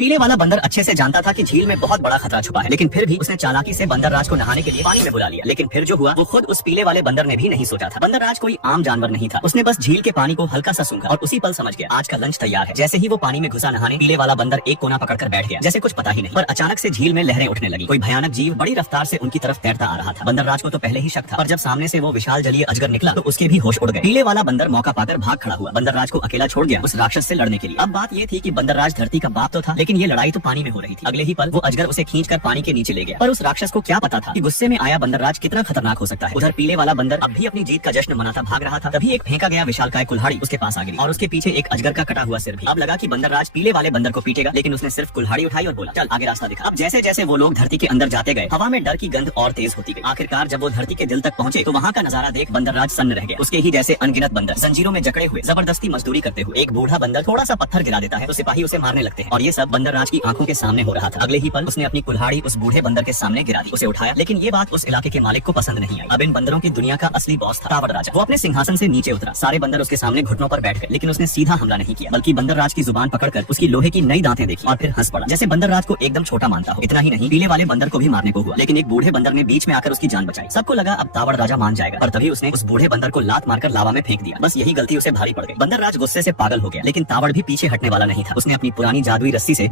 पीले वाला बंदर अच्छे से जानता था कि झील में बहुत बड़ा खतरा छुपा है, लेकिन फिर भी उसने चालाकी से बंदरराज को नहाने के लिए पानी में बुला लिया। लेकिन फिर जो हुआ वो खुद उस पीले वाले बंदर ने भी नहीं सोचा था। बंदरराज कोई आम जानवर नहीं था, उसने बस झील के पानी को हल्का सा सूंघा और उसी पल समझ गया आज का लंच तैयार है। जैसे ही वो पानी में घुसा नहाने, पीले वाला बंदर एक कोना पकड़कर बैठ गया जैसे कुछ पता ही नहीं। पर अचानक से झील में लहरें उठने लगी। कोई भयानक जीव बड़ी रफ्तार से उनकी तरफ तैरता आ रहा था। बंदरराज को तो पहले ही शक था, पर जब सामने से वो विशाल जलीय अजगर निकला तो उसके भी होश उड़ गए। पीले वाला बंदर मौका पाकर भाग खड़ा हुआ, बंदरराज को अकेला छोड़ गया उस राक्षस से लड़ने के लिए। अब बात ये थी कि बंदरराज धरती का बाप तो था, लेकिन ये लड़ाई तो पानी में हो रही थी। अगले ही पल वो अजगर उसे खींचकर पानी के नीचे ले गया। पर उस राक्षस को क्या पता था कि गुस्से में आया बंदरराज कितना खतरनाक हो सकता है। उधर पीले वाला बंदर अब भी अपनी जीत का जश्न मनाता भाग रहा था। तभी एक फेंका गया विशालकाय कुल्हाड़ी उसके पास आ गिरी और उसके पीछे एक अजगर का कटा हुआ सिर भी। अब लगा कि बंदरराज पीले वाले बंदर को पीटेगा, लेकिन उसने सिर्फ कुल्हाड़ी उठाई और बोला चल आगे रास्ता दिखा। अब जैसे जैसे वो लोग धरती के अंदर जाते गए, हवा में डर की गंध और तेज होती गई। आखिरकार जब वो धरती के दिल तक पहुंचे तो वहाँ का नजारा देख बंदरराज सन्न रह गया। उसके ही जैसे अनगिनत बंदर जंजीरों में जकड़े हुए जबरदस्ती मजदूरी करते हुए। एक बूढ़ा बंदर थोड़ा सा पत्थर गिरा देता है तो सिपाही उसे मारने लगते हैं, और ये सब बंदरराज की आंखों के सामने हो रहा था। अगले ही पल उसने अपनी कुल्हाड़ी उस बूढ़े बंदर के सामने गिरा दी, उसे उठाया। लेकिन ये बात उस इलाके के मालिक को पसंद नहीं आई। अब इन बंदरों की दुनिया का असली बॉस था तावड़ राजा। वो अपने सिंहासन से नीचे उतरा, सारे बंदर उसके सामने घुटनों पर बैठ गए, लेकिन उसने सीधा हमला नहीं किया, बल्कि बंदरराज की जुबान पकड़कर उसकी लोहे की नई दांतें देखी और फिर हंस पड़ा जैसे बंदरराज को एकदम छोटा मानता हो। इतना ही नहीं, पीले वाले बंदर को भी मारने को हुआ, लेकिन एक बूढ़े बंदर ने बीच में आकर उसकी जान बचाई। सबको लगा अब तावड़ राजा मान जाएगा, पर तभी उसने उस बूढ़े बंदर को लात मारकर लावा में फेंक दिया। बस यही गलती उसे भारी पड़ गई। बंदरराज गुस्से से पागल हो गया, लेकिन तावड़ भी पीछे हटने वाला नहीं था। उसने अपनी पुरानी जादुई रस्सी से